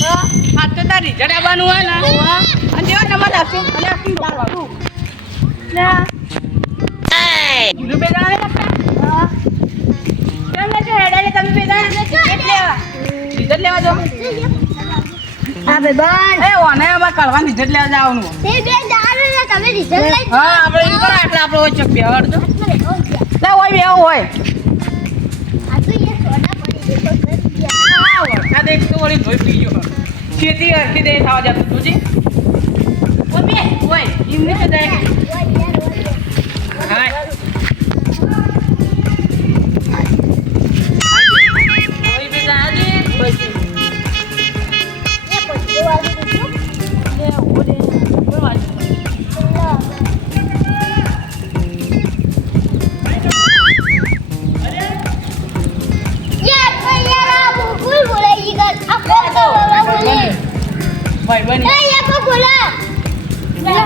આ તો તારી જડાબાનું હોય ને અને જેવા નંબર આપશું અને આપી દઉં ના બે જણા આપતા કેમ ને હેડાને તમે બે જણા રિઝલ્ટ લેવા જો હા ભાઈ એ ઓને અમાર કળવા રિઝલ્ટ લેવા જવાનું તે બે જાણે ને તમે રિઝલ્ટ લઈ હા આપણે ઈ કરો એટલે આપણે ઓય ચક બેહડ દો લા ઓય બેહો હોય આ તો એ સોડા પડી ગયો તો આ વરસાદ એક તો વળી ધોઈ પી ગયો ખેતી હરખી દે થાવા જતું તુજી ઓય બે ઓય ઈમને તો દે હાય ઓય બે જાજે બસ ભાઈ બની એ કો બોલા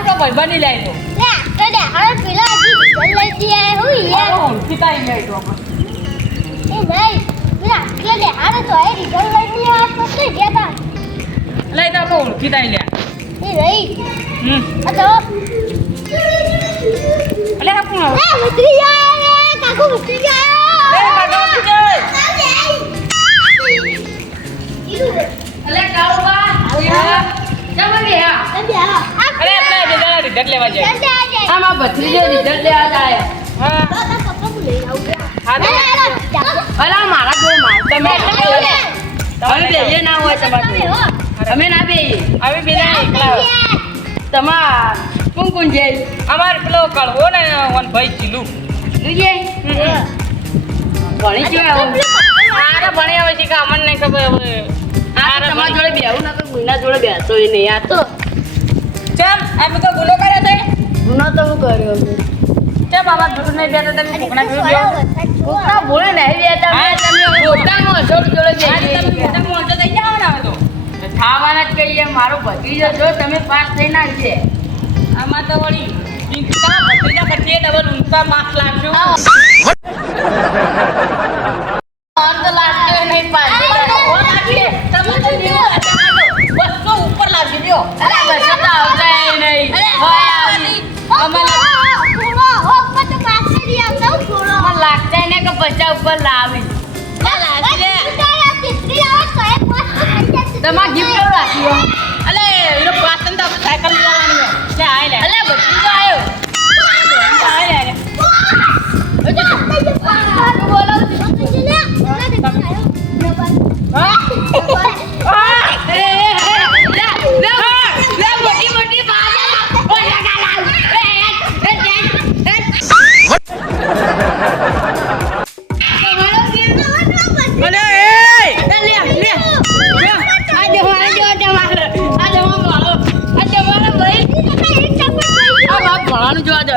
તો ભાઈ બની લાઈ તો લે કડે હવે પેલા જી લઈ દીએ હું યાર શીખાઈ લાઈ તો એ ભાઈ પેલા કડે હારે તો એ રિઝલ્ટ લઈ દીએ આ તો કે ગયા લઈ તો કોણ કીધાઈ લે એ રહી આ તો અલે આ કોણ એ ઉતરી જાય કાકુ ઉતરી જાય એ કાકા ઉતરી અલે કાળુબા જમા ગયા અરે આપણે બેદાના રિઝલ્ટ લેવા જાય આમાં ભત્રીજો રિઝલ્ટ લેવા જાય હા અલા મારા કોઈ માર તમે તમે બેઈએ ના હોય તમારે અમે ના બેઈએ અમે બેના એકલા તમાર કોણ છે અમાર પેલો કળવો ને વન ભાઈ જીલુ જોઈએ ભણી છે આરે ભણી આવે છે કે અમને નહીં ખબર હવે આ તમારા જોડે બેહું ના તો ગુના જોડે બેસતો એ નહીં આ તો ચમ અમે તો ગુનો કર્યો છે ગુનો તો હું કર્યો ચમ બાબા જોડે નહીં બેઠા તમે કોકના જોડે બેહો કોકના ભૂલે નહીં બેઠા તમે કોકનામાં જોડ જોડે બેહી તમે કોકનામાં તો થઈ જાવ ને હવે તો થાવાના જ કહીએ મારો ભત્રીજો જો તમે પાસ થઈ ના છે આમાં તો વળી ઇન્કા ભત્રીજા પછી ડબલ ઉનકા માર્ક્સ લાવશું और तो लास्ट नहीं पास वो लागिए તમે તો લ્યો બસો ઉપર લાગી દો અરે બસો તો આવતા નહીં હોય આવી અમારે થોડો હોક તો પાસ કરી આવતો થોડો મને લાગતા ને કે 50 ઉપર લાવી ના લાગી લે કિતરી આવ તો એ પાસ થઈ જશે તમાર ગિફ્ટ રાખી અલે એનો પાસ તો આપણે સાયકલ લેવાની લે આય લે અલે બધી તો આયો આય લે બોલો જોવા દો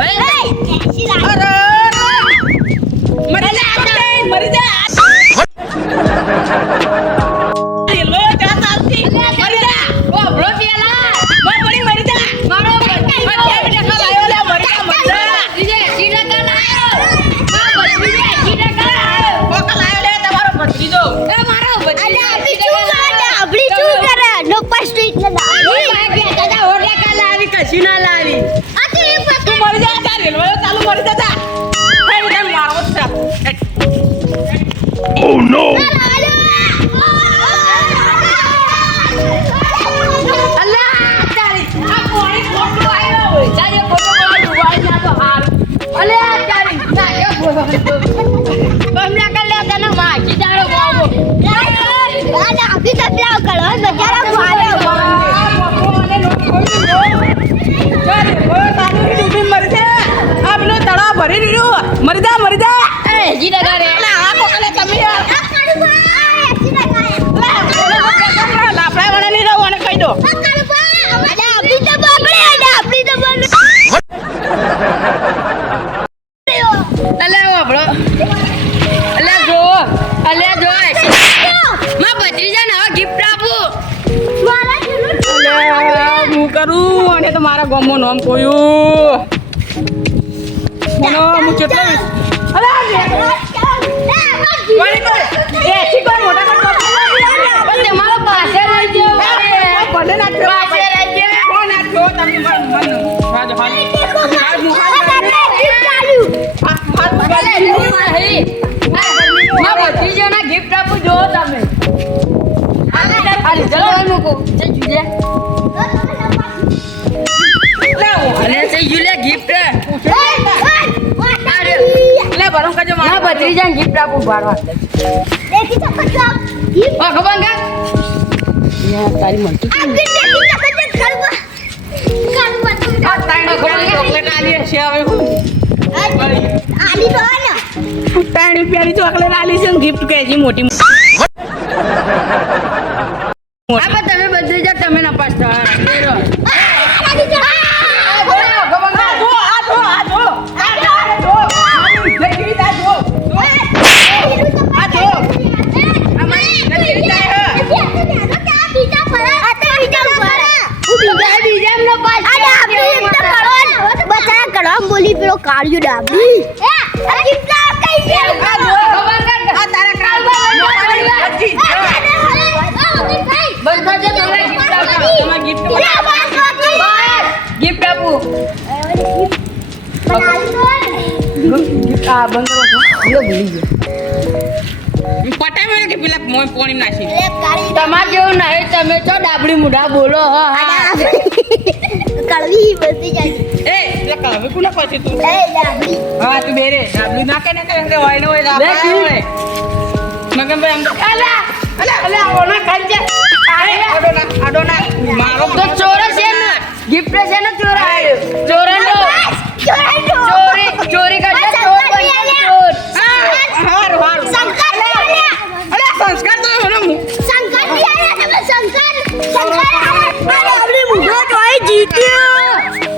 મરી જા કશી ના લાવી તું મરી જા તાર રેલવે ચાલુ મરી જા મારો Oh no! ભરી દીધું મરી જા એ જી લગા રે આ કોકલે તમે લાપડા વણા ની રહો અને કહી દો અલે વાબળો અલે જો માં ભત્રીજા ને ગિફ્ટ આપું હું કરું અને તો મારા ગામનું નામ કોયું મને હું કેટલો અરે એ ઠીક મોટા પણ તમારો પાસે રહી ગયો કોઈ મૂકું તે જુલે અને તે જુલે ગિફ્ટ લે બરમ કાજો મારા ભત્રીજાને ગિફ્ટ આપું બારવા દેખી તો કચ્ચા ગિફ્ટ ઓ ખબર કે યા તારી મળતી આ ગિફ્ટ કરવા આ તાઈનો ચોકલેટ આલી છે હવે હું આલી તો ને 3 રૂપિયાની ચોકલેટ આલી છે ગિફ્ટ કે છે મોટી આ પણ તમે બધે જ તમે નપાસ થા બોલી પેલો કાળિયો ડાબી કેટલા કઈ છે આ તારા કાળમાં બધા જે તમે ગિફ્ટ ગિફ્ટ આપું ગિફ્ટ આ બંગરો છો ભૂલી ગયો પટાઈ મને કે પેલા મોય પોણી નાખી તમાર જેવું નહીં તમે તો ડાબડી મુઢા બોલો હા કળવી બધી જાય એ લે કળવી કોને પછી તું એ ડાબડી હા તું બેરે ડાબડી નાખે ને કે હોય ને હોય ડાબડા હોય મગન ભાઈ આમ અલા ઓના કંજે આડો ના મારો તો ચોર છે ને ગિફ્ટ છે ને ચોર આવ્યો ચોરી કરજે ચોર બની ચોર હાર સંસ્કાર તો એનો શંકર બી આયા તમે શંકર ડાબડી મુઢો ટોય જીત્યો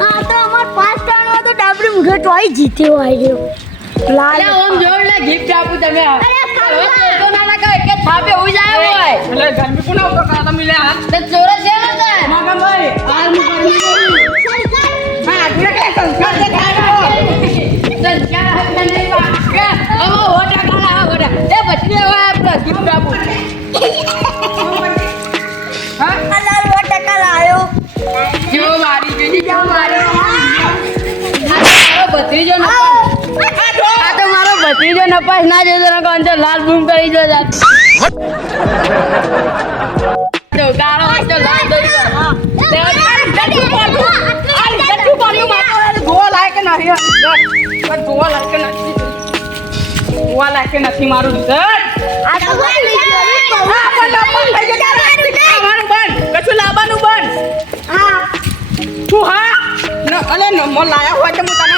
આ તો અમાર 5 ટર્ન હતો ડાબડી મુઢો ટોય જીત્યો આયો લાલ ઓમ જોડ લે ગિફ્ટ આપું તમે અરે તો ના લાગે કે થાપે હોઈ જાય હોય એટલે ગરમી કોના ઉપર કાતા મિલે હા તે ચોર છે ને તે મગન ભાઈ હાલ મુ ગરમી હા એટલે કે સંસ્કાર દેખાડો સંસ્કાર હે નહીં વાકે હવે ઓટા કાલા ઓટા એ બચી હવે આપણે ગિફ્ટ આપું હા અલાલ વટકા લાયો જો મારી બેટી જો મારી મારો ભત્રીજો ન આ તો મારો ભત્રીજો નપાસ ના જતો ને કોણ લાલ બૂમ કરી જો જાત તો ગાળો હોય તો લાલ દોરી હા ગટ્ટુ પાડ્યું મારો ગોવા લાયક નહીં પણ ગોવા લાયક નથી ગોવા લાયક નથી મારું રિઝલ્ટ આ તો ભાઈ હા પણ નપાસ થઈ ગયો મારું બંધ કશું લાવવાનું બંધ હા તું હા અલે નમો લાયા હોય તો હું તને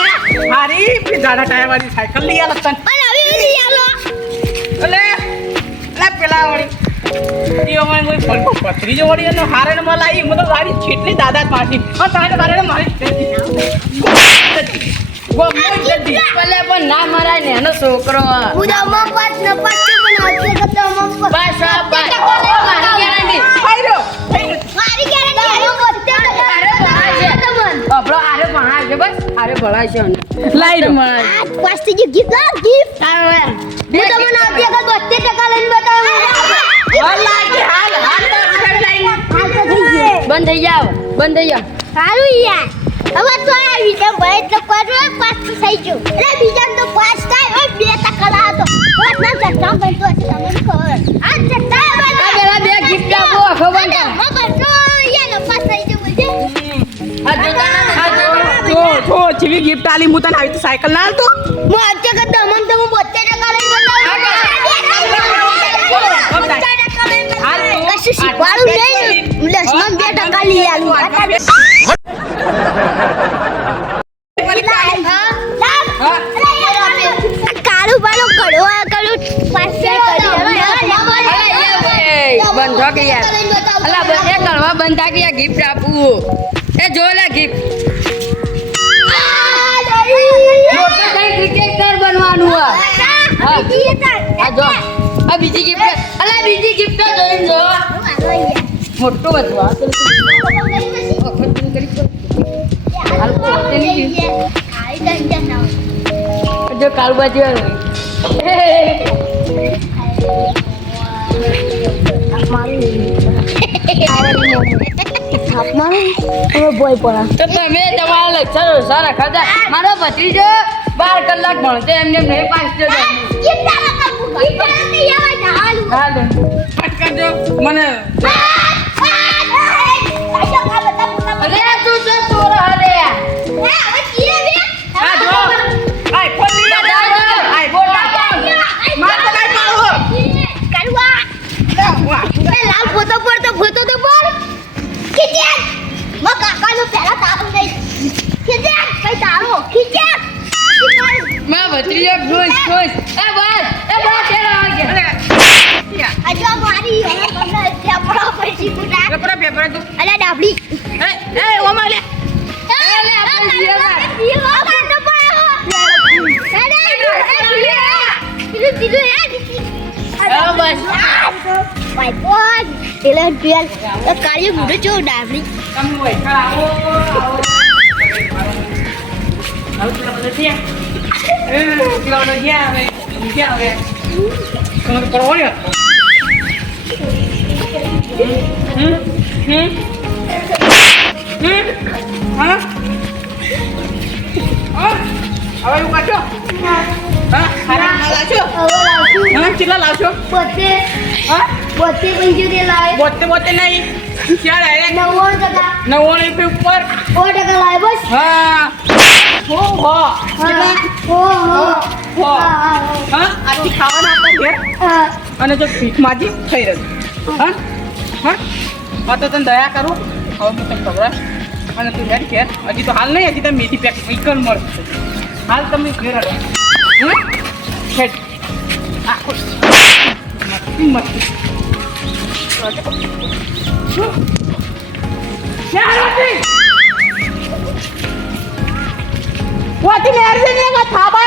હારી પેલી જાડા ટાયર વાળી સાયકલ લઈ આલ તને પણ હવે લઈ આલો અલે પેલા વળી ઈઓ મને કોઈ ફળકો પથરી જો વળી એનો હારે માં લાવી મને વારી છેટલી દાદા પાછી તારે બારે મારી ભલે પણ ના મરાય ને એનો છોકરો ઉદામાં પાસ ન પાસ પણ આજે તો મમ બસ મારી ગેરંટી ફાયરો મારી ગેરંટી આયો બોલતે આપણો આરે ભણાય છે બસ આરે ભણાય છે લાઈ રે આ પાસ થી ગિફ્ટ ગિફ્ટ આવે હું તમને આપી અગર 72% લઈને બતાવું હાલ લાગી હાલ બંધ થઈ જાવ સારું યાર હવે તો આ વિડિયો ભાઈ તો કરો પાસ થઈ ગયો એટલે બીજા તો પાસ થાય હવે 2% હતો ના ચટ્ટા ભાઈ તો તમને ખબર આ ચટ્ટા ભાઈ આ પેલા બે ગિફ્ટ આપો ખબર કે ખબર તો યાર પાસ થઈ ગયો બોલજે આ જો ચીવી ગિફ્ટ આલી હું તને આવી તો સાયકલ ના આલતો હું આજે કે દમન તો હું 72% લઈને બતાવું કશું શીખવાડું નહીં 10% લઈ આલું કાળું બાળું કડવા કડું પાસે બંધ કે યાર અલા બંધ કરવા બંધ થા કે ગિફ્ટ આપું એ જો લે ગિફ્ટ મોટો કઈ ક્રિકેટર બનવાનું આ જો આ બીજી ગિફ્ટ અલા બીજી ગિફ્ટ જોઈન જો મોટો બનવા જો કાલ બાજુ તો તમે તમારા લક્ષણ ઓછા રાખા હતા મારો ભત્રીજો 12 કલાક ભણતો એમને નહીં પાસ થયો હાલ ફટ કરજો મને કરે તું અલા ડાબડી એ ઓમાં લે અલે આપણે જીવા કાંડો પડ્યો બસ ભાઈ બોલ એટલે ટ્વેલ તો કાળી મુડે જો ડાબડી તમે હોય આવો પેલા બધા ત્યાં પેલા બધા ગયા હવે તમે પડવો ને હા હવે એવું કાઢો હા ખરા લાવશો હા કેટલા લાવશો બોતે હા 75 લાવે બોતે નહીં ચાર આવે 99% 99 ઉપર 100% લાવે બસ હા હો હો કેટલા હો હો હા આથી ખાવાના હતા ઘેર અને જો ભીખ માજી થઈ રહ્યું હા હા તો તને દયા કરું હવે હું તને ખબર અને તું ઘેર ઘેર હજી તો હાલ નહીં હજી તમે મેથી પેક વિકલ મળશે હાલ તમે ઘેર આવો હેડ આખો મસ્તી મસ્તી વાતી ને અર્જે ને થાબા